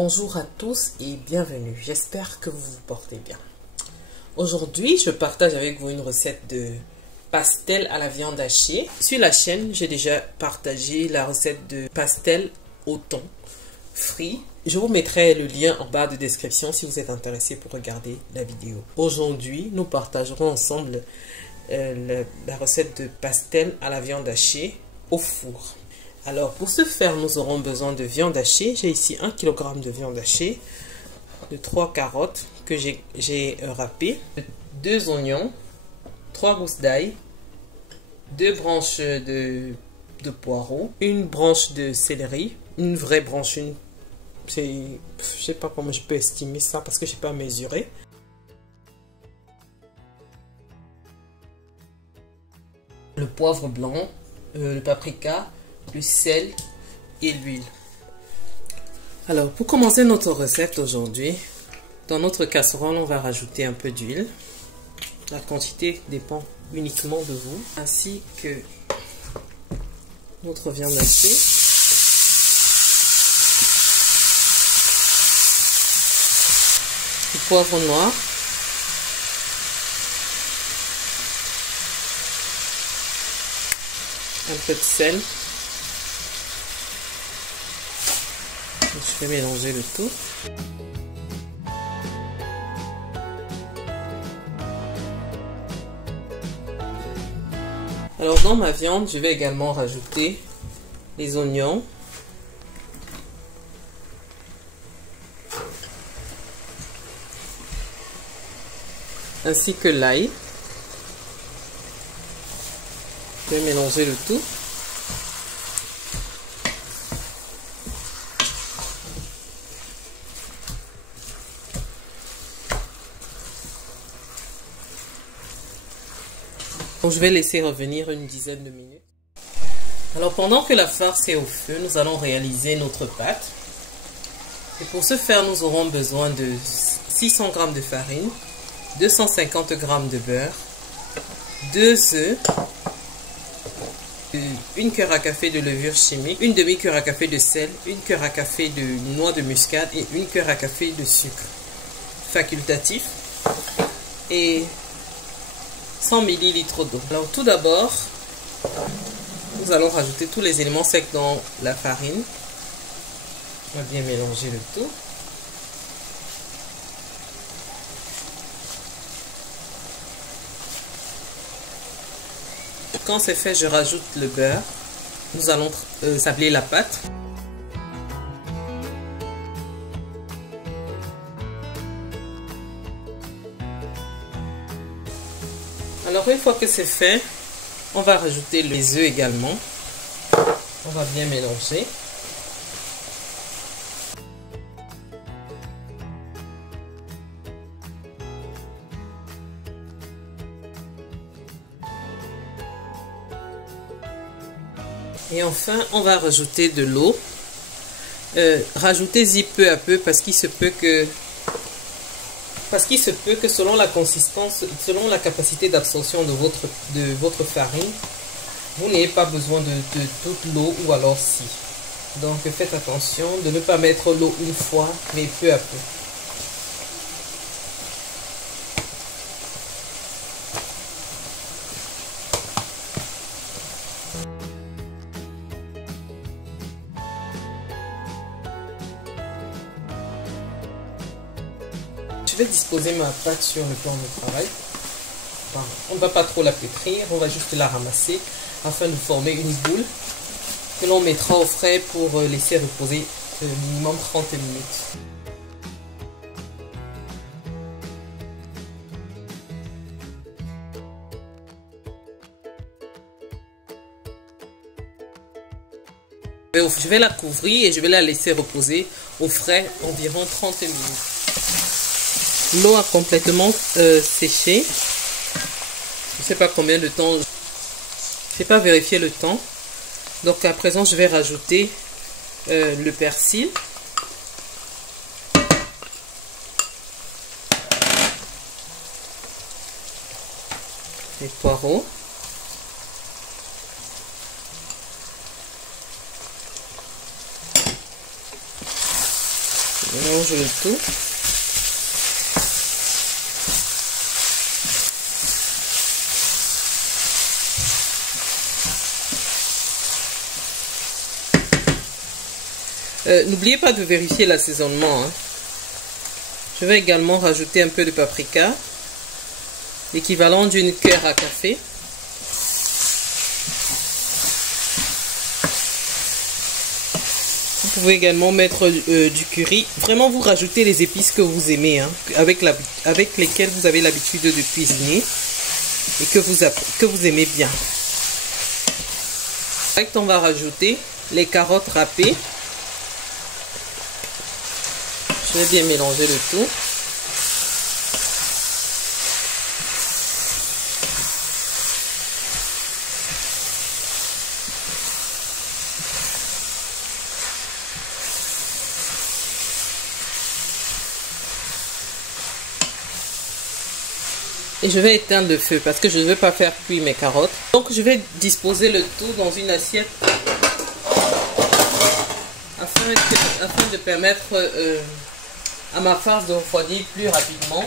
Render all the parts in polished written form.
Bonjour à tous et bienvenue. J'espère que vous vous portez bien. Aujourd'hui, je partage avec vous une recette de pastel à la viande hachée. Sur la chaîne, j'ai déjà partagé la recette de pastel au thon frit. Je vous mettrai le lien en bas de description si vous êtes intéressé pour regarder la vidéo. Aujourd'hui, nous partagerons ensemble la recette de pastel à la viande hachée au four. Alors, pour ce faire, nous aurons besoin de viande hachée. J'ai ici 1 kg de viande hachée, de 3 carottes que j'ai râpées, 2 oignons, 3 gousses d'ail, 2 branches de poireaux, une branche de céleri, une vraie branche, je ne sais pas comment je peux estimer ça parce que je n'ai pas mesuré. Le poivre blanc, le paprika, le sel et l'huile. Alors, pour commencer notre recette aujourd'hui, dans notre casserole, on va rajouter un peu d'huile. La quantité dépend uniquement de vous, ainsi que notre viande hachée. Du poivre noir. Un peu de sel. Je vais mélanger le tout. Alors dans ma viande, je vais également rajouter les oignons, ainsi que l'ail. Je vais mélanger le tout. Donc je vais laisser revenir une dizaine de minutes. Alors pendant que la farce est au feu, nous allons réaliser notre pâte. Et pour ce faire, nous aurons besoin de 600 g de farine, 250 g de beurre, 2 œufs, une cuillère à café de levure chimique, une demi-cuillère à café de sel, une cuillère à café de noix de muscade et une cuillère à café de sucre facultatif et 100 ml d'eau. Alors tout d'abord, nous allons rajouter tous les éléments secs dans la farine. On va bien mélanger le tout. Quand c'est fait, je rajoute le beurre. Nous allons sabler la pâte. Alors une fois que c'est fait, on va rajouter les œufs également. On va bien mélanger. Et enfin, on va rajouter de l'eau. Rajoutez-y peu à peu parce qu'il se peut que selon la consistance, selon la capacité d'absorption de votre farine, vous n'ayez pas besoin de toute l'eau ou alors si. Donc faites attention de ne pas mettre l'eau une fois, mais peu à peu. Je vais disposer ma pâte sur le plan de travail. On ne va pas trop la pétrir, on va juste la ramasser afin de former une boule que l'on mettra au frais pour laisser reposer minimum 30 minutes. Je vais la couvrir et je vais la laisser reposer au frais environ 30 minutes. L'eau a complètement séché. Je ne sais pas combien de temps. Je n'ai pas vérifié le temps. Donc à présent, je vais rajouter le persil. Les poireaux. mélange le tout. N'oubliez pas de vérifier l'assaisonnement. Hein. Je vais également rajouter un peu de paprika, l'équivalent d'une cuillère à café. Vous pouvez également mettre du curry. Vraiment, vous rajoutez les épices que vous aimez, hein, avec lesquelles vous avez l'habitude de cuisiner et que vous aimez bien. Ensuite, on va rajouter les carottes râpées. Je vais bien mélanger le tout. Et je vais éteindre le feu parce que je ne veux pas faire cuire mes carottes. Donc je vais disposer le tout dans une assiette afin de permettre à ma farce de refroidir plus rapidement.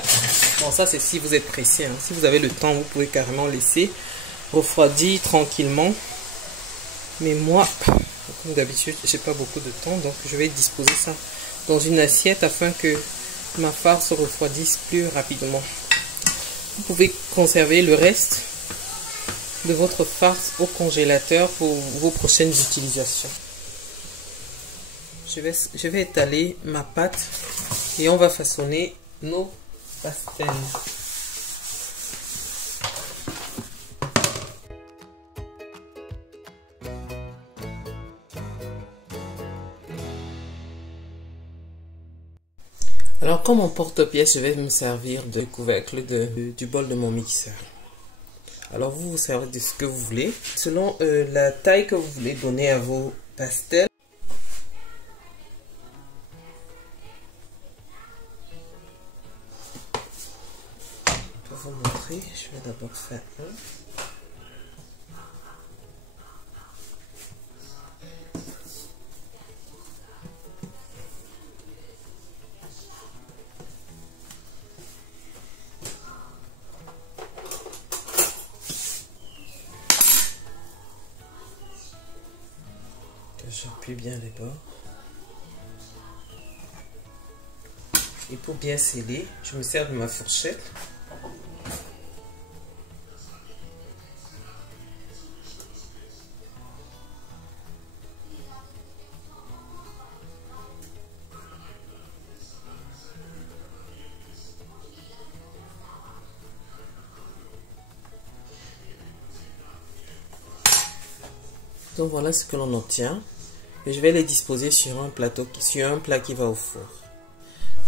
Bon, ça c'est si vous êtes pressé, hein. Si vous avez le temps, vous pouvez carrément laisser refroidir tranquillement. Mais moi, comme d'habitude, j'ai pas beaucoup de temps, donc je vais disposer ça dans une assiette afin que ma farce refroidisse plus rapidement. Vous pouvez conserver le reste de votre farce au congélateur pour vos prochaines utilisations. Je vais étaler ma pâte et on va façonner nos pastels. Alors comme en porte-pièce, je vais me servir de couvercle du bol de mon mixeur. Alors vous vous servez de ce que vous voulez, selon la taille que vous voulez donner à vos pastels. Pour vous montrer, je vais d'abord faire un. J'appuie bien les bords. Et pour bien sceller, je me sers de ma fourchette. Donc voilà ce que l'on obtient. Et je vais les disposer sur un plateau, sur un plat qui va au four.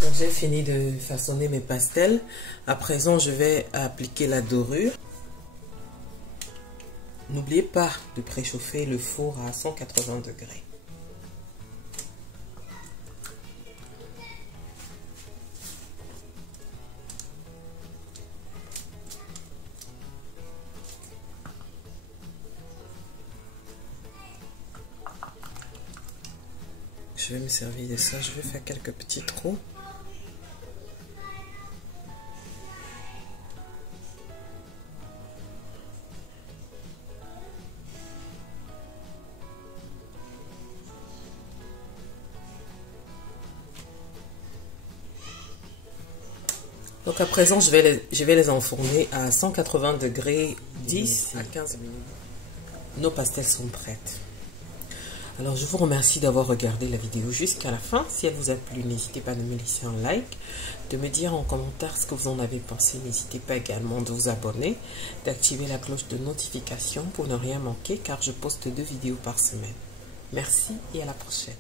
Donc j'ai fini de façonner mes pastels. À présent, je vais appliquer la dorure. N'oubliez pas de préchauffer le four à 180 degrés. Je vais me servir de ça, je vais faire quelques petits trous. Donc à présent, je vais les enfourner à 180 degrés 10 à 15 minutes. Nos pastels sont prêtes. Alors je vous remercie d'avoir regardé la vidéo jusqu'à la fin. Si elle vous a plu, n'hésitez pas de me laisser un like, de me dire en commentaire ce que vous en avez pensé. N'hésitez pas également de vous abonner, d'activer la cloche de notification pour ne rien manquer car je poste 2 vidéos par semaine. Merci et à la prochaine.